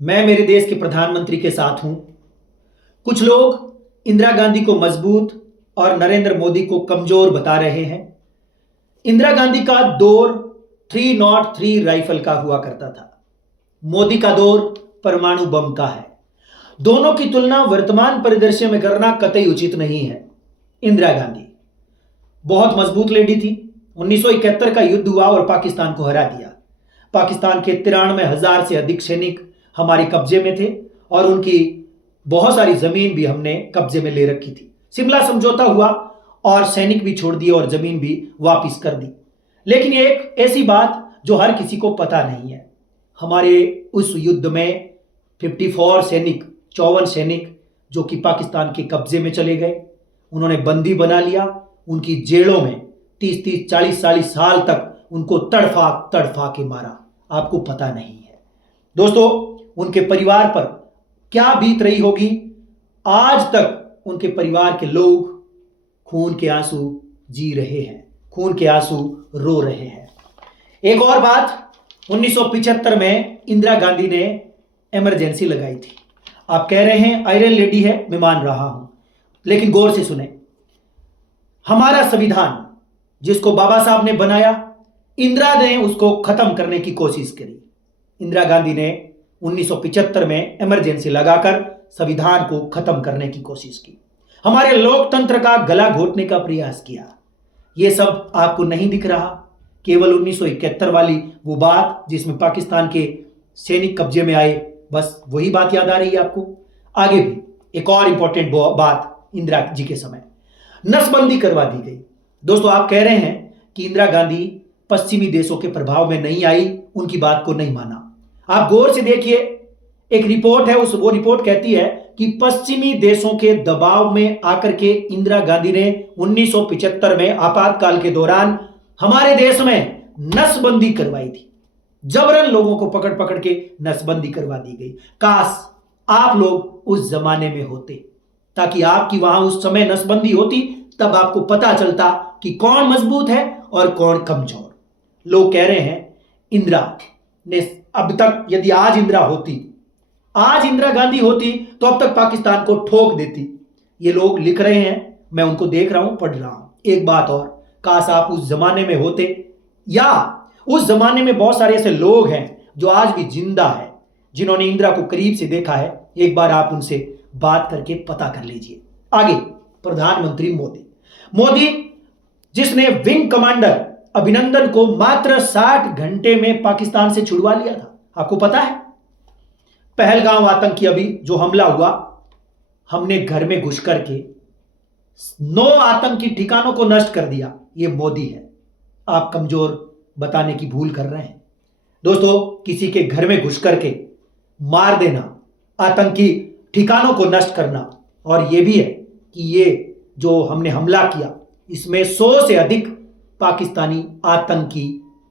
मैं मेरे देश के प्रधानमंत्री के साथ हूं। कुछ लोग इंदिरा गांधी को मजबूत और नरेंद्र मोदी को कमजोर बता रहे हैं। इंदिरा गांधी का दौर 303 राइफल का हुआ करता था। मोदी का दौर परमाणु बम का है। दोनों की तुलना वर्तमान परिदृश्य में करना कतई उचित नहीं है। इंदिरा गांधी बहुत मजबूत लेडी थी। 1971 का युद्ध हुआ और पाकिस्तान को हरा दिया। पाकिस्तान के 93,000 से अधिक सैनिक हमारे कब्जे में थे और उनकी बहुत सारी जमीन भी हमने कब्जे में ले रखी थी। शिमला समझौता हुआ और सैनिक भी छोड़ दिए और जमीन भी वापस कर दी। लेकिन एक ऐसी बात जो हर किसी को पता नहीं है, हमारे उस युद्ध में 54 सैनिक जो कि पाकिस्तान के कब्जे में चले गए, उन्होंने बंदी बना लिया। उनकी जेलों में 30-30, 40-40 साल तक उनको तड़फा तड़फा के मारा। आपको पता नहीं है दोस्तों, उनके परिवार पर क्या बीत रही होगी। आज तक उनके परिवार के लोग खून के आंसू जी रहे हैं, खून के आंसू रो रहे हैं। एक और बात, 1975 में इंदिरा गांधी ने इमरजेंसी लगाई थी। आप कह रहे हैं आयरन लेडी है, मैं मान रहा हूं, लेकिन गौर से सुने। हमारा संविधान जिसको बाबा साहब ने बनाया, इंदिरा ने उसको खत्म करने की कोशिश करी। इंदिरा गांधी ने 1975 में इमरजेंसी लगाकर संविधान को खत्म करने की कोशिश की, हमारे लोकतंत्र का गला घोटने का प्रयास किया। यह सब आपको नहीं दिख रहा। केवल 1971 वाली वो बात जिसमें पाकिस्तान के सैनिक कब्जे में आए, बस वही बात याद आ रही है आपको। आगे भी एक और इंपॉर्टेंट बात, इंदिरा जी के समय नसबंदी करवा दी गई। दोस्तों, आप कह रहे हैं कि इंदिरा गांधी पश्चिमी देशों के प्रभाव में नहीं आई, उनकी बात को नहीं माना। आप गौर से देखिए, एक रिपोर्ट है, वो रिपोर्ट कहती है कि पश्चिमी देशों के दबाव में आकर के इंदिरा गांधी ने 1975 में आपातकाल के दौरान हमारे देश में नसबंदी करवाई थी। जबरन लोगों को पकड़ पकड़ के नसबंदी करवा दी गई। काश आप लोग उस जमाने में होते, ताकि आपकी वहां उस समय नसबंदी होती, तब आपको पता चलता कि कौन मजबूत है और कौन कमजोर। लोग कह रहे हैं इंदिरा ने अब तक, यदि आज इंदिरा होती, आज इंदिरा गांधी होती, तो अब तक पाकिस्तान को ठोक देती। ये लोग लिख रहे हैं, मैं उनको देख रहा हूं, पढ़ रहा हूं। एक बात और, काश आप उस जमाने में होते, या उस जमाने में बहुत सारे ऐसे लोग हैं जो आज भी जिंदा है, जिन्होंने इंदिरा को करीब से देखा है। एक बार आप उनसे बात करके पता कर लीजिए। आगे, प्रधानमंत्री मोदी जिसने विंग कमांडर अभिनंदन को मात्र 60 घंटे में पाकिस्तान से छुड़वा लिया था। आपको पता है, पहलगाम आतंकी अभी जो हमला हुआ, हमने घर में घुस करके 9 आतंकी ठिकानों को नष्ट कर दिया। ये मोदी है। आप कमजोर बताने की भूल कर रहे हैं। दोस्तों, किसी के घर में घुस करके मार देना, आतंकी ठिकानों को नष्ट करना, और यह भी है कि ये जो हमने हमला किया, इसमें 100 से अधिक पाकिस्तानी आतंकी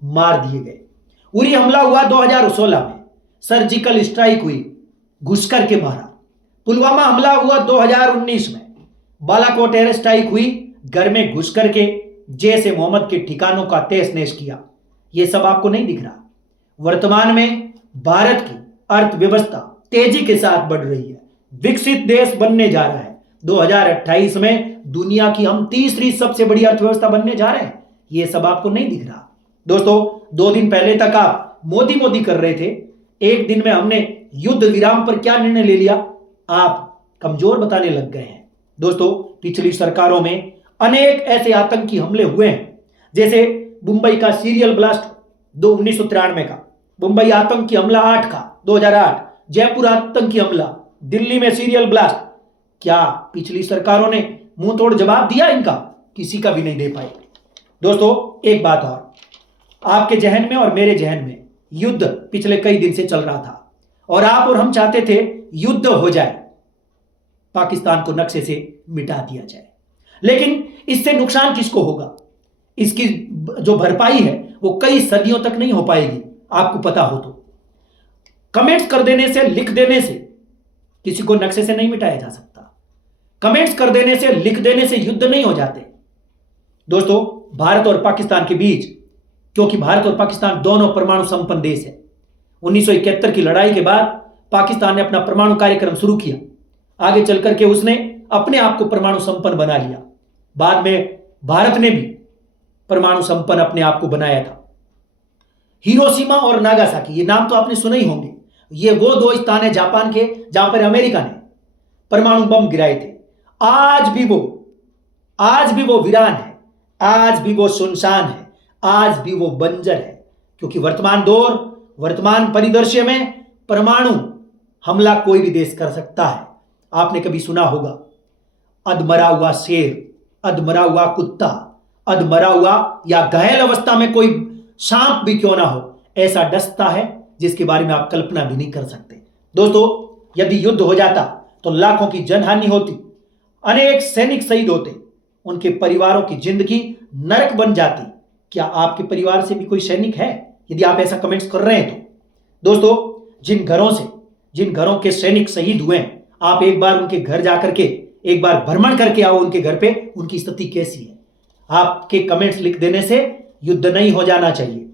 मार दिए गए। उरी हमला हुआ 2016 में, सर्जिकल स्ट्राइक हुई, घुस करके मारा। पुलवामा हमला हुआ 2019 में, बालाकोट एयर स्ट्राइक हुई, घर में घुस करके जैश ए मोहम्मद के ठिकानों का तहस नहस किया। यह सब आपको नहीं दिख रहा। वर्तमान में भारत की अर्थव्यवस्था तेजी के साथ बढ़ रही है, विकसित देश बनने जा रहा है। 2028 में दुनिया की हम तीसरी सबसे बड़ी अर्थव्यवस्था बनने जा रहे हैं। यह सब आपको नहीं दिख रहा। दोस्तों, 2 दिन पहले तक आप मोदी मोदी कर रहे थे। एक दिन में हमने युद्ध विराम पर क्या निर्णय ले लिया, आप कमजोर बताने लग गए हैं। दोस्तों, पिछली सरकारों में अनेक ऐसे आतंकी हमले हुए हैं, जैसे मुंबई का सीरियल ब्लास्ट 1993 का, मुंबई आतंकी हमला 8 का 2008, जयपुर आतंकी हमला, दिल्ली में सीरियल ब्लास्ट। क्या पिछली सरकारों ने मुंह तोड़ जवाब दिया इनका? किसी का भी नहीं दे पाए। दोस्तों, एक बात और, आपके जहन में और मेरे जहन में युद्ध पिछले कई दिन से चल रहा था, और आप और हम चाहते थे युद्ध हो जाए, पाकिस्तान को नक्शे से मिटा दिया जाए। लेकिन इससे नुकसान किसको होगा? इसकी जो भरपाई है वो कई सदियों तक नहीं हो पाएगी। आपको पता हो तो कमेंट्स कर देने से, लिख देने से किसी को नक्शे से नहीं मिटाया जा सकता। कमेंट्स कर देने से, लिख देने से युद्ध नहीं हो जाते। दोस्तों, भारत और पाकिस्तान के बीच, क्योंकि भारत और पाकिस्तान दोनों परमाणु संपन्न देश है, 1971 की लड़ाई के बाद पाकिस्तान ने अपना परमाणु कार्यक्रम शुरू किया। आगे चल करके उसने अपने आप को परमाणु संपन्न बना लिया। बाद में भारत ने भी परमाणु संपन्न अपने आप को बनाया था। हिरोशिमा और नागासाकी, ये नाम तो आपने सुने ही होंगे। ये वो दो स्थान है जापान के जहां पर अमेरिका ने परमाणु बम गिराए थे। आज भी वो वीरान है, आज भी वो सुनसान है, आज भी वो बंजर है, क्योंकि वर्तमान परिदृश्य में परमाणु हमला कोई भी देश कर सकता है। आपने कभी सुना होगा, अधमरा हुआ शेर, अधमरा हुआ कुत्ता, अधमरा हुआ या घायल अवस्था में कोई सांप भी क्यों ना हो, ऐसा डसता है जिसके बारे में आप कल्पना भी नहीं कर सकते। दोस्तों, यदि युद्ध हो जाता तो लाखों की जनहानि होती, अनेक सैनिक शहीद होते, उनके परिवारों की जिंदगी नरक बन जाती। क्या आपके परिवार से भी कोई सैनिक है? यदि आप ऐसा कमेंट्स कर रहे हैं तो दोस्तों, जिन घरों के सैनिक शहीद हुए हैं, आप एक बार उनके घर जाकर के एक बार भ्रमण करके आओ उनके घर पे, उनकी स्थिति कैसी है। आपके कमेंट्स लिख देने से युद्ध नहीं हो जाना चाहिए।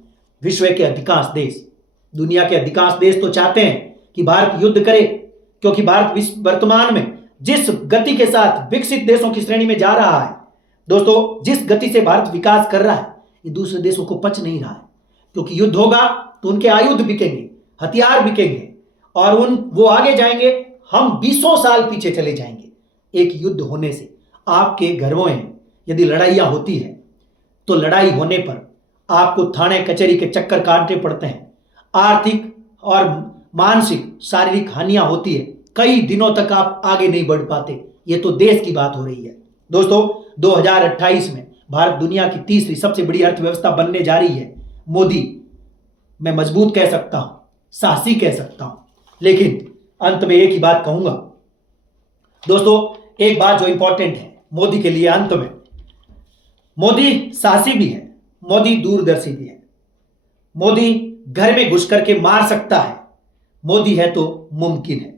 विश्व के अधिकांश देश, दुनिया के अधिकांश देश तो चाहते हैं कि भारत युद्ध करे, क्योंकि भारत वर्तमान में जिस गति के साथ विकसित देशों की श्रेणी में जा रहा है, दोस्तों, जिस गति से भारत विकास कर रहा है, ये दूसरे देशों को पच नहीं रहा है। क्योंकि युद्ध होगा तो उनके आयुध बिकेंगे, हथियार बिकेंगे और वो आगे जाएंगे, हम 20 साल पीछे चले जाएंगे। एक युद्ध होने से आपके घरों में यदि लड़ाइयां होती है तो लड़ाई होने पर आपको थाने कचहरी के चक्कर काटने पड़ते हैं, आर्थिक और मानसिक शारीरिक हानियां होती है, कई दिनों तक आप आगे नहीं बढ़ पाते। ये तो देश की बात हो रही है। दोस्तों, 2028 में भारत दुनिया की तीसरी सबसे बड़ी अर्थव्यवस्था बनने जा रही है। मोदी, मैं मजबूत कह सकता हूं, साहसी कह सकता हूं, लेकिन अंत में एक ही बात कहूंगा दोस्तों, एक बात जो इंपॉर्टेंट है मोदी के लिए अंत में, मोदी साहसी भी है, मोदी दूरदर्शी भी है, मोदी घर में घुस करके मार सकता है, मोदी है तो मुमकिन है।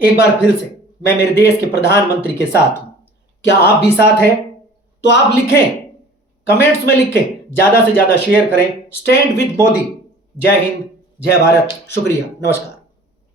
एक बार फिर से मैं मेरे देश के प्रधानमंत्री के साथ हूं। क्या आप भी साथ हैं? तो आप लिखें, कमेंट्स में लिखें, ज्यादा से ज्यादा शेयर करें, स्टैंड विद मोदी। जय हिंद, जय भारत, शुक्रिया, नमस्कार।